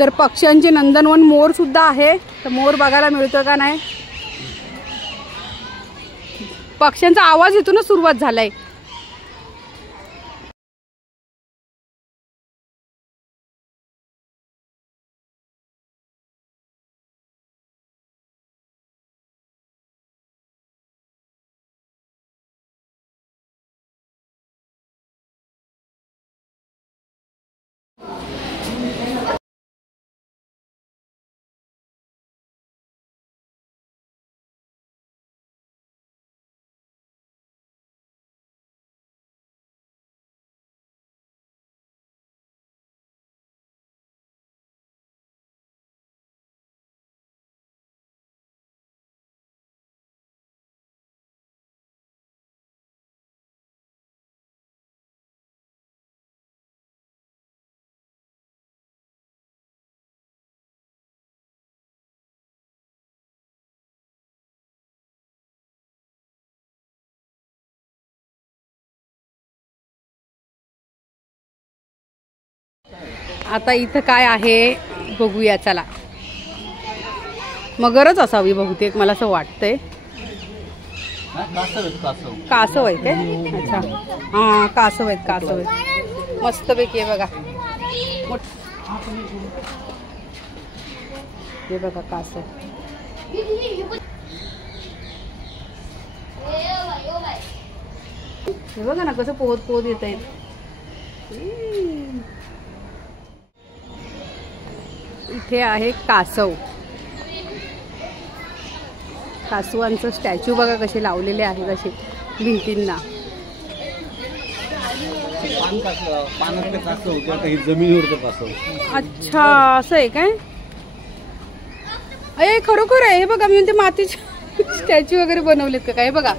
तर पक्ष्यांचे नंदनवन मोर सुद्धा आहे, तर मोर बघायला मिळतो का नाही? पक्ष्यांचा आवाज इथूनच सुरुवात झालाय. आता इथं काय आहे बघूया चला. मगरच असावी बहुतेक, मला असं वाटतंय. कासव आहे ते. अच्छा हां कासव आहेत, कासव आहेत मस्तपैकी आहे बघा. हे बघा कासव. हे बघा ना कसं पोहत पोहत येत आहेत. इथे आहे कासव. कासवांचं स्टॅच्यू बघा कसे लावलेले आहेत असे भिंतींना. अच्छा असं आहे काय? अरे खरोखर आहे. हे बघा मी म्हणते मातीचे स्टॅच्यू वगैरे बनवलेत का काय? बघा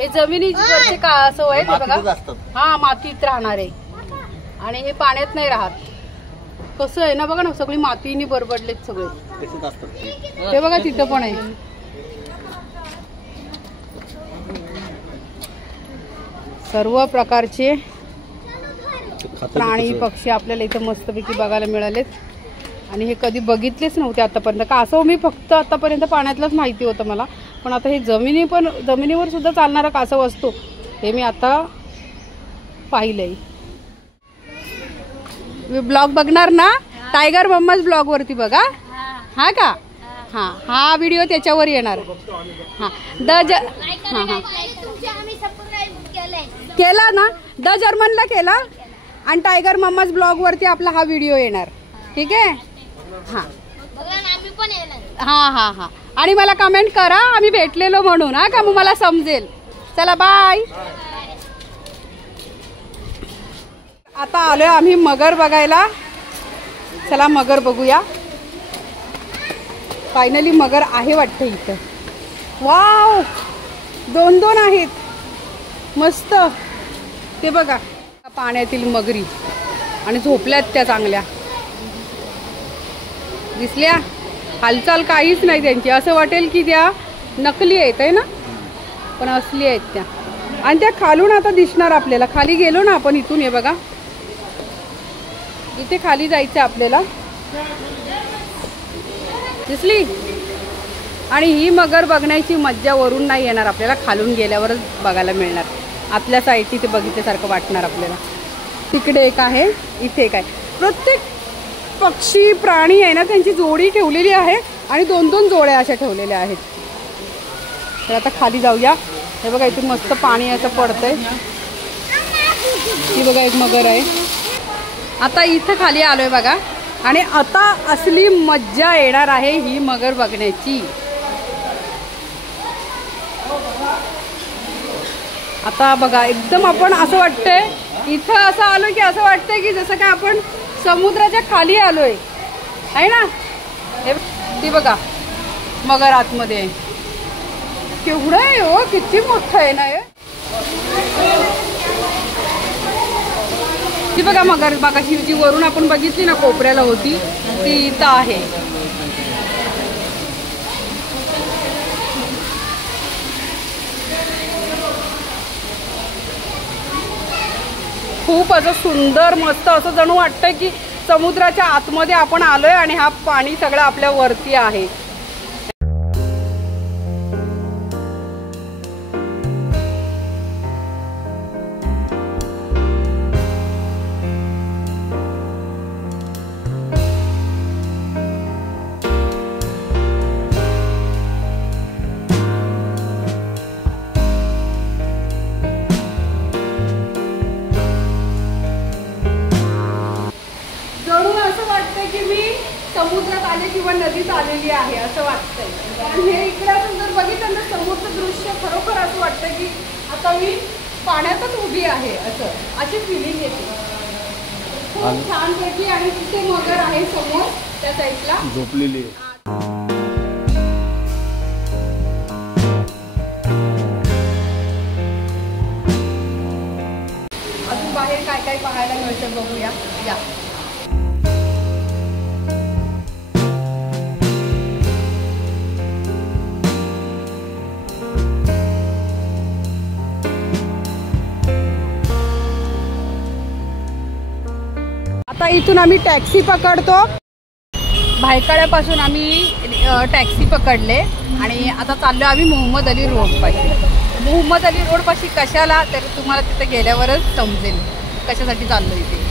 हे जमिनीवरचे कासव आहेत हे बघा. हा मातीत राहणार आहे आणि हे पाण्यात नाही राहत. कसं आहे ना बघा ना, सगळी मातीने बरबडलेत सगळे. हे बघा तिथं पण आहे. सर्व प्रकारचे प्राणी पक्षी आपल्याला इथं मस्तपैकी बघायला मिळालेत आणि हे कधी बघितलेच नव्हते आतापर्यंत. कासव मी फक्त आतापर्यंत पाण्यातलंच माहिती होतं मला, पण आता हे जमिनीवर सुद्धा चालणारा कासव असतो हे मी आता पाहिलंय. ब्लॉग बघणार ना? टायगर मम्माच ब्लॉग वरती बघा. हा का? हा हा व्हिडिओ त्याच्यावर येणार. हा केला ना, द जर्मनला केला आणि टायगर मम्माच ब्लॉग वरती आपला हा व्हिडिओ येणार. ठीक आहे. हा हा हा हा आणि मला कमेंट करा आम्ही भेटलेलो म्हणून. हा का? मग मला समजेल. चला बाय. आता आलोय आम्ही मगर बघायला. चला मगर बघूया. फायनली मगर आहे वाटतं इथं. वाव, दोन दोन आहेत मस्त. ते बघा पाण्यातील मगरी आणि झोपल्यात त्या चांगल्या. दिसल्या? हालचाल काहीच नाही त्यांची. असं वाटेल की त्या नकली आहेत आहे ना, पण असली आहेत त्या. आणि त्या खालून आता दिसणार आपल्याला. खाली गेलो ना आपण इथून, हे बघा इथे खाली जायचं आपल्याला. दिसली? आणि ही मगर बघण्याची मज्जा वरून नाही येणार आपल्याला, खालून गेल्यावरच बघायला मिळणार. आतल्या साईडची ते बघितल्यासारखं वाटणार आपल्याला. तिकडे एक आहे, इथे एक आहे. प्रत्येक पक्षी प्राणी आहे ना त्यांची जोडी ठेवलेली आहे आणि दोन दोन जोड्या अशा ठेवलेल्या आहेत. तर आता खाली जाऊया. हे बघा इथे मस्त पाणी असं पडतंय. ही बघा एक मगर आहे. आता इथं खाली आलोय बघा आणि आता असली मज्जा येणार आहे ही मगर बघण्याची. आता बघा एकदम आपण असं वाटतंय इथं असं आलोय की असं वाटतंय की जसं काय आपण समुद्राच्या खाली आलोय आहे ना. हे ती बघा मगर आतमध्ये आहे. केवढं आहे हो, किती मोठं आहे ना हे. ती बघा मगर बघा जी वरून आपण बघितली ना कोपऱ्याला होती ती इथं आहे. खूप असं सुंदर मस्त असं जणू वाटतंय की समुद्राच्या आतमध्ये आपण आलोय आणि हा पाणी सगळं आपल्या वरती आहे. समुद्रात आले किंवा नदीत आलेली आहे असं वाटतंय. कारण हे इकडे जर बघितलं ना समुद्र दृश्य खरोखर असं वाटतं की आता मी पाण्यातच उभी आहे असं अशी फिलिंग येते. खूप छान पैकी. आणि तिथे मगर आहे समोर त्या साईडला झोपलेली. अजून बाहेर काय काय पाहायला मिळतं बघूया. या आता इथून आम्ही टॅक्सी पकडतो. भायखळ्यापासून आम्ही टॅक्सी पकडले आणि आता चाललो आम्ही मोहम्मद अली रोडपाशी. मोहम्मद अली रोडपाशी कशाला तर तुम्हाला तिथे गेल्यावरच समजेल कशासाठी चाललो इथे.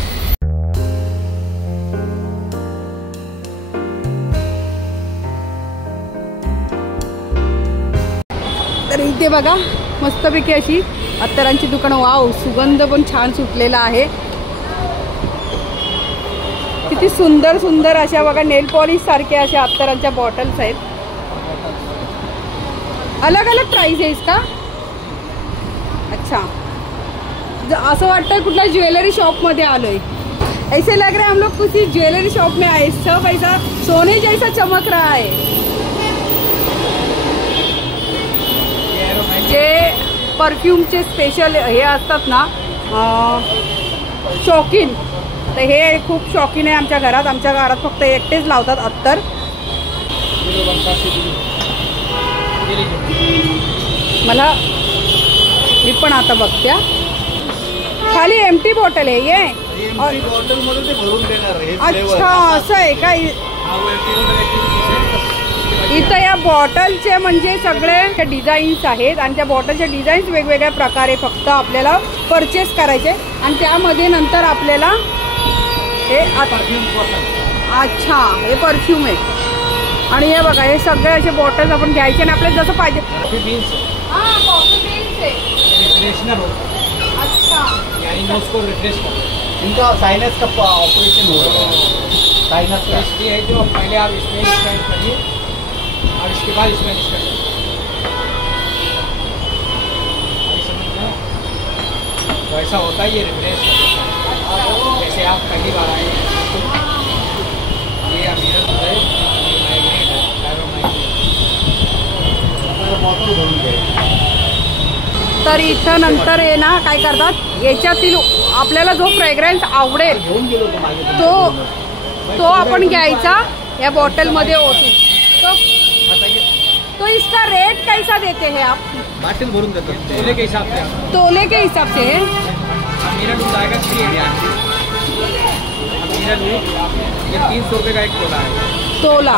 तर इथे बघा मस्तपैकी अशी अत्तरांची दुकानं. वाव, सुगंध पण छान सुटलेला आहे. किती सुंदर सुंदर अशा बघा नेल पॉलिश सारख्या अशा अत्तरांच्या बॉटल्स आहेत. अलग अलग प्राइस है इसका. अच्छा, असं वाटतं कुठल्या ज्वेलरी शॉप मध्ये आलोय. ऐसे लग रहा है हम लोग किसी ज्वेलरी शॉप में आए. सब ऐसा सोने जैसा चमक रहा है. जे परफ्यूमचे स्पेशल हे असतात ना शौकीन, तर हे खूप शौकीन आहे आमच्या घरात. आमच्या घरात फक्त एकटेच लावतात अत्तर. मला मी पण आता बघते. खाली एम्प्टी बॉटल आहे ये. अच्छा, असं आहे का. इथं या बॉटलचे म्हणजे सगळे डिझाईन्स आहेत आणि त्या बॉटलचे डिझाईन्स वेगवेगळ्या प्रकारे फक्त आपल्याला परचेस करायचे आणि त्यामध्ये नंतर आपल्याला हे अच्छा हे परफ्यूम आहे. आणि हे बघा हे सगळे असे बॉटल्स आपण घ्यायचे आणि आपल्याला जसं पाहिजे. हां, कॉफी बीन्स आहे. अच्छा, यानी उसको रिफ्रेश कर. इनका साइनस का ऑपरेशन हो रहा है. साइनस का इसलिए है जो पहले आप इसमें स्कैन करिए और इसके बाद इसमें स्कैन करिए. तो ऐसा होता है, ये रिफ्रेश करता है. जैसे आप पहली बार आए, ये अमीरत है, ये माइग्रेन है, थायरोमाइग्रेन. बॉटल भरून घ्यायची. तर इथं नंतर आहे ना काय करतात, याच्यातील आपल्याला जो फ्रेग्रन्स आवडेल तो आपण घ्यायचा या बॉटलमध्ये ओतून. तो इसका रेट कैसा देते हैं आप. बाटल भरून देतात. तोले के हिसाब से. तोले के हिसाब से है. अमीरा दूध आएगा 3 इंडिया. अमीरा दूध ये 300 रुपये का एक तोला है. तोला.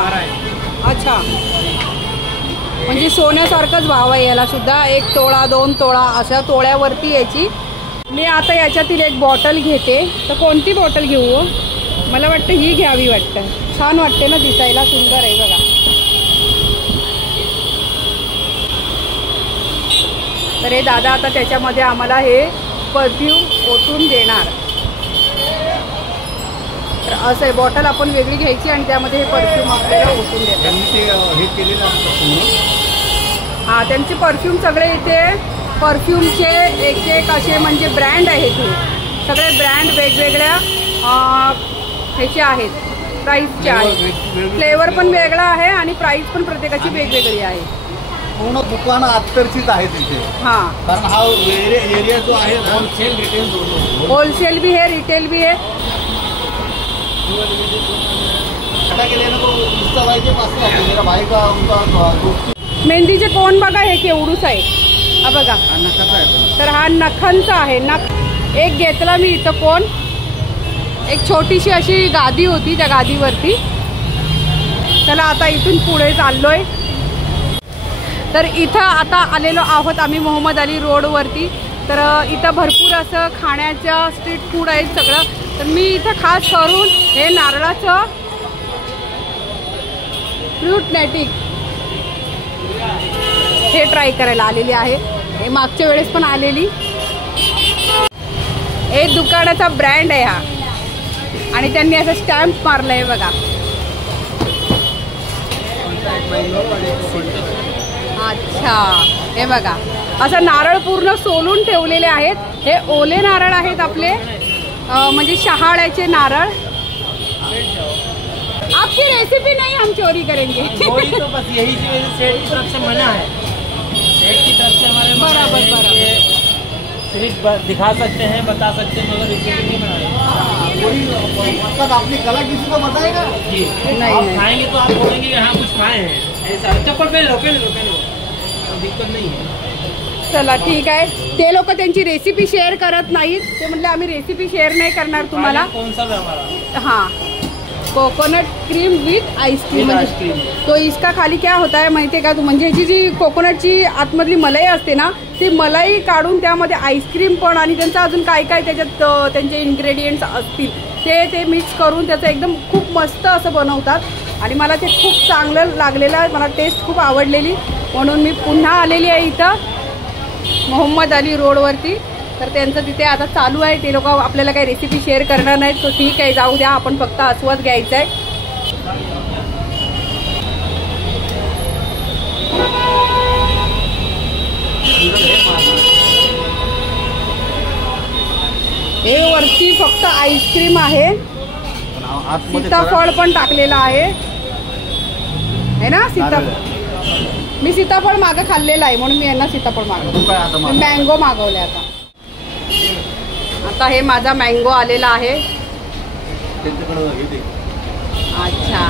अच्छा, म्हणजे सोन्यासारखंच भाव आहे याला सुद्धा. 1 तोळा 2 तोळा अशा तोळ्यावरती याची. मी आता याच्यातील एक बॉटल घेते. तर कोणती बॉटल घेऊ. मला वाटतं ही घ्यावी वाटतं. छान वाटते ना दिसायला, सुंदर आहे बघा. तर हे दादा आता त्याच्यामध्ये आम्हाला हे परफ्यूम ओतून देणार. तर असं आहे, बॉटल आपण वेगळी घ्यायची आणि त्यामध्ये हे परफ्यूम आपल्याला ओतून देतात. हे केलेलं असतं. हां, त्यांचे परफ्यूम सगळे इथे परफ्यूमचे एक एक असे म्हणजे ब्रँड आहेत. हे सगळे ब्रँड वेगवेगळ्या ह्याचे आहेत, प्राईसचे आहेत. फ्लेवर पण वेगळा आहे आणि प्राईस पण प्रत्येकाची वेगवेगळी आहे. पूर्ण दुकानं अत्तरचीच आहेत इथे. हां, कारण हा एरिया जो आहे होलसेल रिटेल दोनों. होलसेल भी है, रिटेल भी है. मेहंदीचे कोण बघा हे केवढूच आहे. हा बघा, तर हा नखांचा आहे. नख एक घेतला मी इथं कोण. एक छोटीशी अशी गादी होती, त्या गादीवरती. चला आता इथून पुढे चाललोय. तर इथं आता आलेलो आहोत आम्ही मोहम्मद अली रोडवरती. तर इथं भरपूर असं खाण्याचं स्ट्रीट फूड आहे सगळं. तर मी इथं खास करून हे नारळाचं फ्रूट नॅटिक हे ट्राय करायला आलेली आहे. हे मागच्या वेळेस पण आलेली. हे दुकानाचा ब्रँड आहे हा आणि त्यांनी असं स्टॅम्प मारलाय बघा. अच्छा, हे बघा असं नारळ पूर्ण सोलून ठेवलेले आहेत. हे ओले नारळ आहेत आपले, म्हणजे शहाळ्याचे नारळ. आपकी रेसिपी नहीं हम चोरी करेंगे. चोरी तो बस यही की वजह से सेठ की तरफ से मना है. सेठ की तरफ से हमारे बराबर सिर्फ दिखा सकते हैं, बता सकते हैं, मगर रेसिपी नहीं बनाएंगे. मतलब आपने कला किसी को बताएगा जी आप खाएंगे तो आप बोलेंगे कि हाँ कुछ खाए हैं. ऐसा चप्पल पहन लो, दिक्कत नहीं है. चला ठीक आहे. ते लोक त्यांची रेसिपी शेअर करत नाहीत. ते म्हटले आम्ही रेसिपी शेअर नाही करणार तुम्हाला. कौन सा है हमारा? हाँ, कोकोनट क्रीम विथ आईस्क्रीम. तो इसका खाली क्या होता है माहिती आहे का, म्हणजे ह्याची जी कोकोनटची आतमधली मलाई असते ना, ती मलाई काढून त्यामध्ये आईस्क्रीम पण आणि त्यांचं अजून काय काय त्याच्यात त्यांचे इन्ग्रेडियंट्स असतील ते मिक्स करून त्याचं एकदम खूप मस्त असं बनवतात. आणि मला ते खूप चांगलं लागलेलं आहे. मला टेस्ट खूप आवडलेली, म्हणून मी पुन्हा आलेली आहे इथं मोहम्मद अली रोडवरती. तर त्यांचं तिथे आता चालू आहे. ते लोक आपल्याला काही रेसिपी शेअर करणार नाहीत. तो ठीक आहे, जाऊ द्या, आपण फक्त आस्वाद घ्यायचा आहे. हे वरती फक्त आईस्क्रीम आहे, सीताफळ पण टाकलेलं आहे ना. सीताफळ मी सीताफळ मागं खाल्लेलं आहे म्हणून मी यांना सीताफळ मागवलं. मी मँगो मागवले आता. आता हे माझा मँगो आलेला आहे. अच्छा,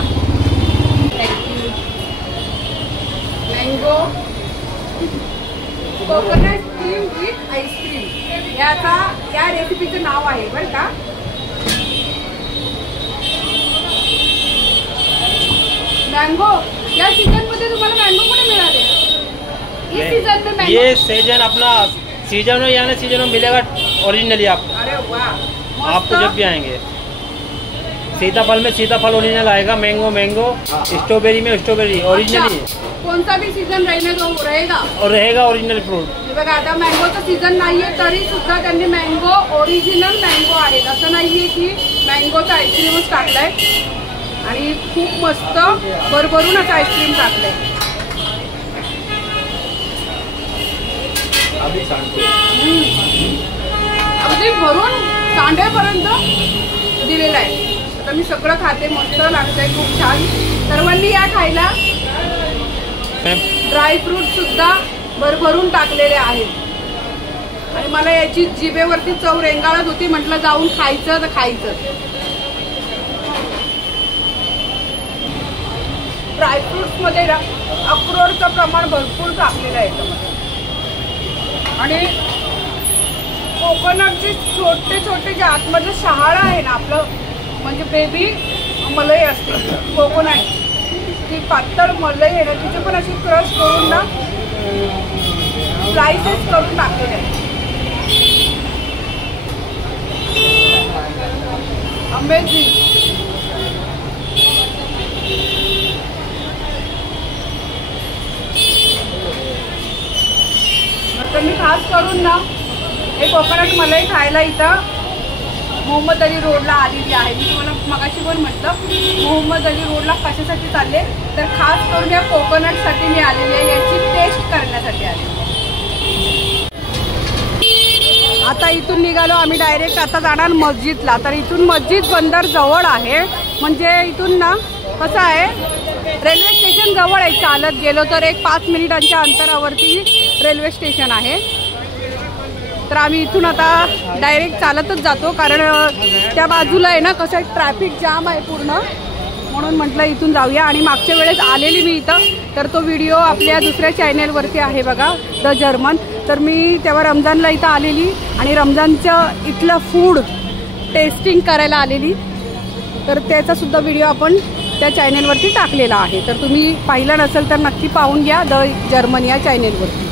mango coconut cream with ice cream या रेसिपीचं नाव आहे बरं का. मँगो या सीजन मध्ये तुम्हाला मँगो कुठे मिळाले? इस सीजन में मँगो, ये सीजन अपना सीजन हो या ना सीजन में मिलेगा ओरिजिनली आप. अरे वाह, आपको जब भी आएंगे. सीताफल में सीताफल ओरिजिनल आएगा, मैंगो मैंगो, स्ट्रॉबेरी में स्ट्रॉबेरी ओरिजिनली. कोणता भी सीजन रहेगा और रहेगा ओरिजिनल फ्रूट. बघा आता मँगोचं सीझन नाहीये तरी सुद्धा त्यांनी मँगो ओरिजिनल मँगो आहेत. असं नाहीये की मँगोचा आईस्क्रीमच टाकलाय. आणि खूप मस्त भरभरून असं आईस्क्रीम टाकलंय. अगदी भरून सांडेपर्यंत दिलेलं आहे. आता मी सगळं खाते, मस्त लागतंय, खूप छान. सर्वांनी या खायला. ड्रायफ्रूट सुद्धा भरभरून टाकलेले आहेत. आणि मला याची जिभेवरती चव रेंगाळत होती. म्हटलं जाऊन खायचं तर खायचं. ड्रायफ्रुट्स मध्ये अक्रोडचं प्रमाण भरपूर टाकलेलं आहे याच्यामध्ये. आणि कोकोनटचे छोटे छोटे जे आतमध्ये शहाळा आहे ना, आपलं म्हणजे बेबी मलाई असते कोकोनट, ती पातळ मलाई आहे ना, तिचे पण अशी क्रश करून ना स्लाइसेस करून टाकलेले आहे. अमेझिंग. तर मी खास करून ना हे कोकोनट मलाई खायला इथं मोहम्मद अली रोडला आलेली आहे. मी तुम्हाला मगाशी पण म्हटलं मोहम्मद अली रोडला कशासाठी चालले, तर खास करून या कोकोनटसाठी मी आलेली आहे, याची टेस्ट करण्यासाठी आलेली आहे. आता इथून निघालो आम्ही डायरेक्ट आता जाणार मस्जिदला. तर इथून मस्जिद बंदर जवळ आहे, म्हणजे इथून ना कसं आहे रेल्वे स्टेशन जवळ आहे. चालत गेलो तर एक 5 मिनिटांच्या अंतरावरती रेल्वे स्टेशन आहे. तर आम्ही इथून आता डायरेक्ट चालतच जातो, कारण त्या बाजूला आहे ना कसं ट्रॅफिक जाम आहे पूर्ण, म्हणून म्हटलं इथून जाऊया. आणि मागच्या वेळेस आलेली मी इथं, तर तो व्हिडिओ आपल्या दुसऱ्या चॅनेलवरती आहे बघा, द जर्मन. तर मी तेव्हा रमजानला इथं आलेली आणि रमजानचं इथलं फूड टेस्टिंग करायला आलेली, तर त्याचा सुद्धा व्हिडिओ आपण त्या चॅनेलवरती टाकलेला आहे. तर तुम्ही पाहिला नसेल तर नक्की पाहून घ्या, द जर्मन या चॅनेलवरती.